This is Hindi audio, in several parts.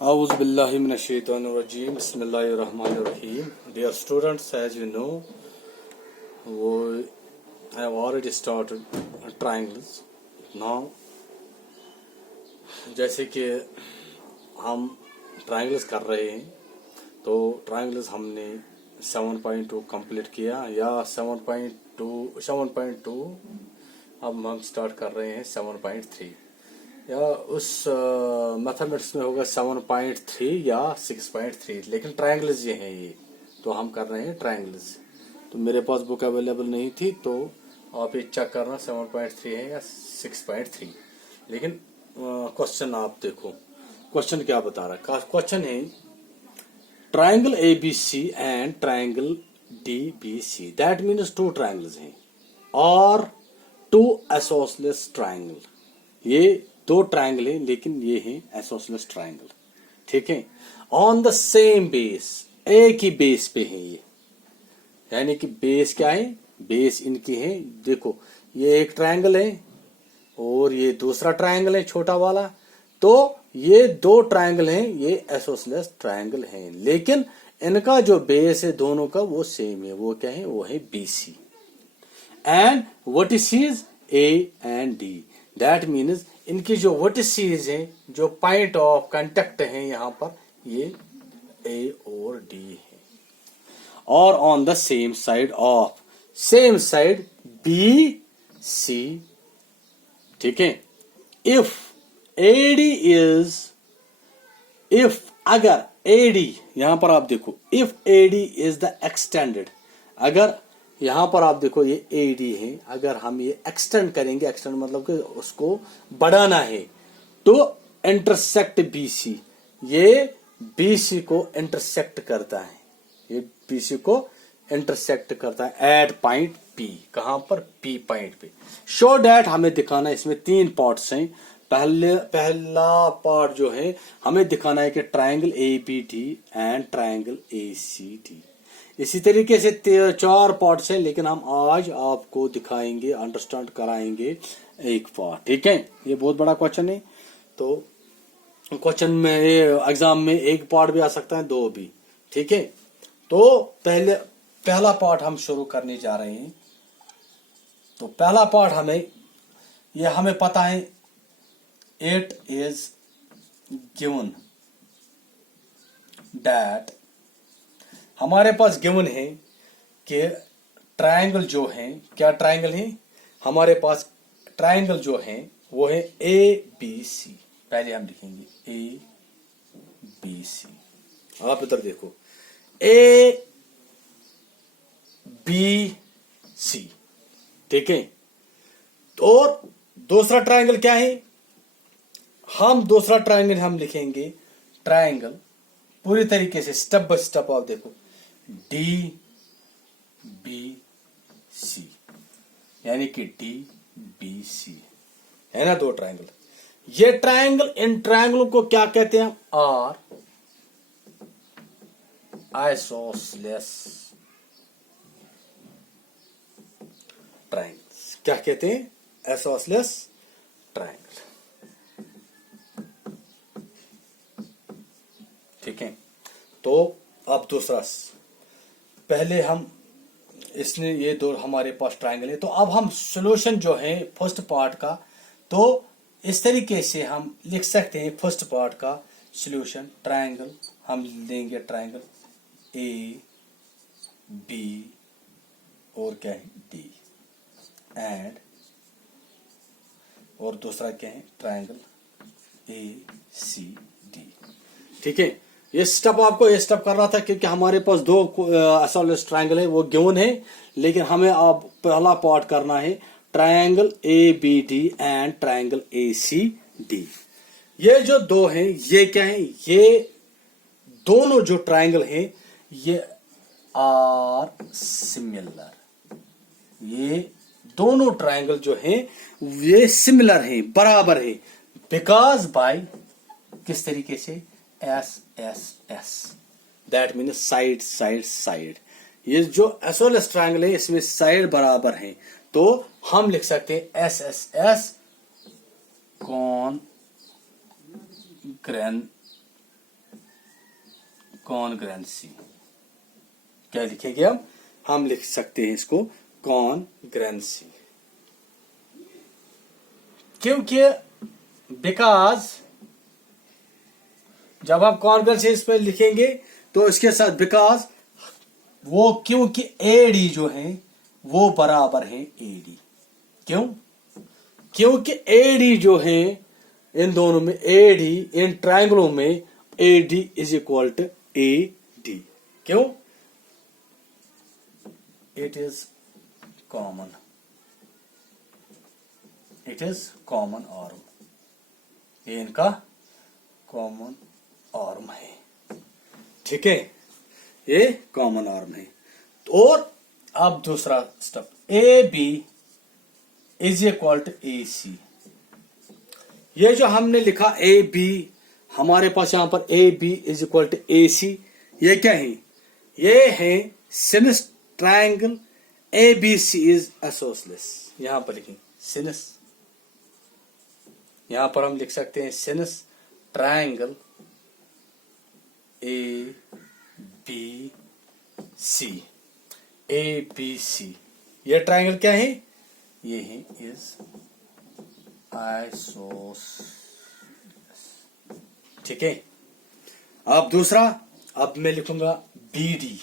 Auzubillahiminash-shaytanir-rajim. Bismillahir-rahmanir-rahim. Dear students, as you know, we have already started triangles. Now, जैसे कि हम ट्रायंगल्स कर रहे हैं, तो ट्रायंगल्स हमने 7.2 कंप्लीट किया या 7.2 अब हम स्टार्ट कर रहे हैं 7.3 या उस मैथमेटिक्स में होगा 7.3 या 6.3, लेकिन ट्रायंगल्स ये हैं ये, तो हम कर रहे हैं ट्रायंगल्स। तो मेरे पास बुक अवेलेबल नहीं थी, तो आप ये चेक करना 7.3 है या 6.3। लेकिन क्वेश्चन आप देखो, क्वेश्चन क्या बता रहा है। क्वेश्चन है triangle ABC and triangle DBC, that means two triangles हैं और टू आइसोसेलेस ट्रायंगल। ये दो ट्रायंगल है, लेकिन ये है आइसोसेलेस ट्रायंगल, ठीक है। ऑन द सेम बेस, एक ही बेस पे है ये, यानी कि बेस क्या है, बेस इनकी है। देखो ये एक ट्रायंगल है और ये दूसरा ट्रायंगल है छोटा वाला, तो ये दो ट्रायंगल हैं, ये आइसोसेलेस ट्रायंगल हैं, लेकिन इनका जो बेस है दोनों का वो सेम है। वो क्या है, वो है BC and vertices A and D। That means इनकी जो वर्टिसेस हैं, जो पॉइंट ऑफ कांटेक्ट हैं यहाँ पर, ये A और D है। और on the same side of, same side BC, ठीक है। इफ AD इज, इफ अगर AD, यहां पर आप देखो, if AD is the extended, अगर यहां पर आप देखो ये AD है, अगर हम ये एक्सटेंड करेंगे, एक्सटेंड मतलब कि उसको बढ़ाना है, तो इंटरसेक्ट BC, ये BC को इंटरसेक्ट करता है, ये BC को इंटरसेक्ट करता है एट पॉइंट P। कहां पर, P पॉइंट पे। शो डैट, हमें दिखाना है, इसमें तीन पार्ट्स हैं। पहला पार्ट जो है, हमें दिखाना है कि triangle ABD and triangle ACD। इसी तरीके से चार पार्ट्स हैं, लेकिन हम आज आपको दिखाएंगे, अंडरस्टैंड कराएंगे एक पार्ट, ठीक है। ये बहुत बड़ा क्वेश्चन है, तो क्वेश्चन में एग्जाम में एक पार्ट भी आ सकता है, दो भी, ठीक है। तो पहला पार्ट हम शुरू करने जा रहे हैं। तो पहला पार्ट हमें पता है, इट इज गिवन दैट, हमारे पास गिवन है कि ट्रायंगल जो है, क्या ट्रायंगल है हमारे पास, ट्रायंगल जो है वो है ABC। पहले हम लिखेंगे ABC। आप इधर देखो, ABC, ठीक है। और दूसरा ट्रायंगल क्या है, दूसरा ट्रायंगल हम लिखेंगे, ट्रायंगल पूरी तरीके से स्टेप बाय स्टेप आप देखो, DBC, यानी कि DBC है ना, दो ट्रायंगल। ये ट्रायंगल, इन ट्रायंगलों को क्या कहते हैं, आर आइसोसेलेस ट्रायंगल्स। क्या कहते हैं, आइसोसेलेस ट्रायंगल, ठीक है। तो अब दूसरा, पहले हम इसने, ये दो हमारे पास ट्रायंगल है, तो अब हम सॉल्यूशन जो है फर्स्ट पार्ट का, तो इस तरीके से हम लिख सकते हैं फर्स्ट पार्ट का सॉल्यूशन। ट्रायंगल हम लेंगे, ट्रायंगल AB और क्या है D एंड, और दूसरा क्या है, ट्रायंगल ACD, ठीक है। ये स्टेप आपको ये स्टेप कर रहा था, क्योंकि हमारे पास दो आइसोसेलेस ट्रायंगल है, वो गिवन है, लेकिन हमें अब पहला पार्ट करना है triangle ABD and triangle ACD। ये जो दो हैं, ये क्या है, ये दोनों जो ट्रायंगल हैं, ये आर सिमिलर, ये दोनों ट्रायंगल जो हैं ये सिमिलर हैं, बराबर है, बिकॉज बाय किस तरीके से, SSS, that mean side side side. ये जो आइसोसेलेस ट्रायंगल है, इसमें साइड बराबर हैं, तो हम लिख सकते हैं SSS कॉन्ग्रेंट कॉन्ग्रुएंसी। क्या लिखेंगे अब? हम लिख सकते हैं इसको कॉन्ग्रुएंसी, क्योंकि बिकॉज जब आप कॉन्ग्रुएंसी इसमें लिखेंगे तो इसके साथ बिकॉज वो, क्योंकि एडी जो है वो बराबर है एडी। क्यों? क्योंकि एडी जो है इन दोनों में, एडी इन ट्रायंगलों में A D is equal to A D. क्यों? It is common, it is common arm, ये इनका कॉमन आर्म है। ठीक है, ये कॉमन आर्म है। और अब दूसरा step, A B is equal to A C. ये जो हमने लिखा ए बी, हमारे पास यहां पर A B is equal to A C, ये क्या है? ये है since triangle A B C is isosceles. यहां पर लिखें सिनस, यहां पर हम लिख सकते हैं since triangle A B C, A B C. ये ट्रायंगल क्या है? ये है इज आइसोसेलेस। ठीक है। अब दूसरा, अब मैं लिखूंगा बी डी,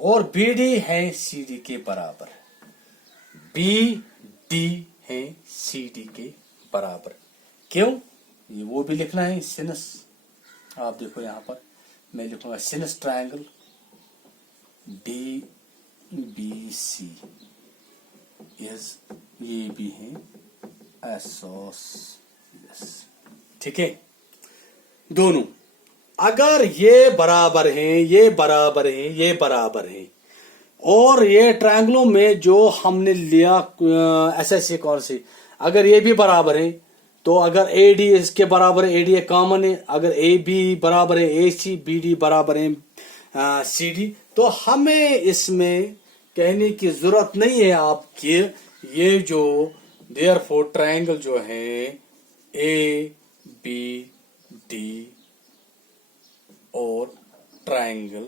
और बी डी है सी डी के बराबर। बी डी है सी डी के बराबर। क्यों? ये वो भी लिखना है सिनस। आप देखो यहां पर मैं लिखूंगा since triangle D B C is, ये भी है आइसोसेलेस। ठीक है। दोनों अगर ये बराबर हैं, ये बराबर हैं, ये बराबर हैं, और ये ट्रायंगलों में जो हमने लिया ऐसे कौन सी, अगर ये भी बराबर है, तो अगर ए डी इसके बराबर है, ए डी कॉमन है, अगर ए बी बराबर है ए सी, बी डी बराबर है सी डी, तो हमें इसमें कहने की जरूरत नहीं है आपकी, ये जो देयरफॉर ट्रायंगल जो है ए बी डी और triangle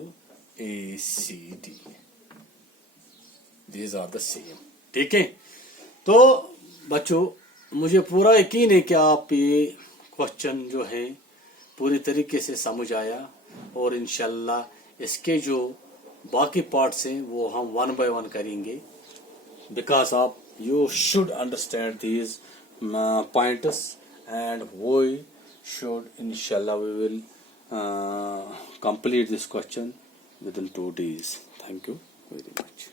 A C D, these are the same. ठीक है। तो बच्चों, मुझे पूरा यकीन है कि आप ये क्वेश्चन जो है पूरी तरीके से समझ आया, और इंशाल्लाह इसके जो बाकी पार्ट्स हैं वो हम 1 by 1 करेंगे, बिकॉज आप you should understand these pointers, and we should, inshallah we will complete this question within 2 days. Thank you very much.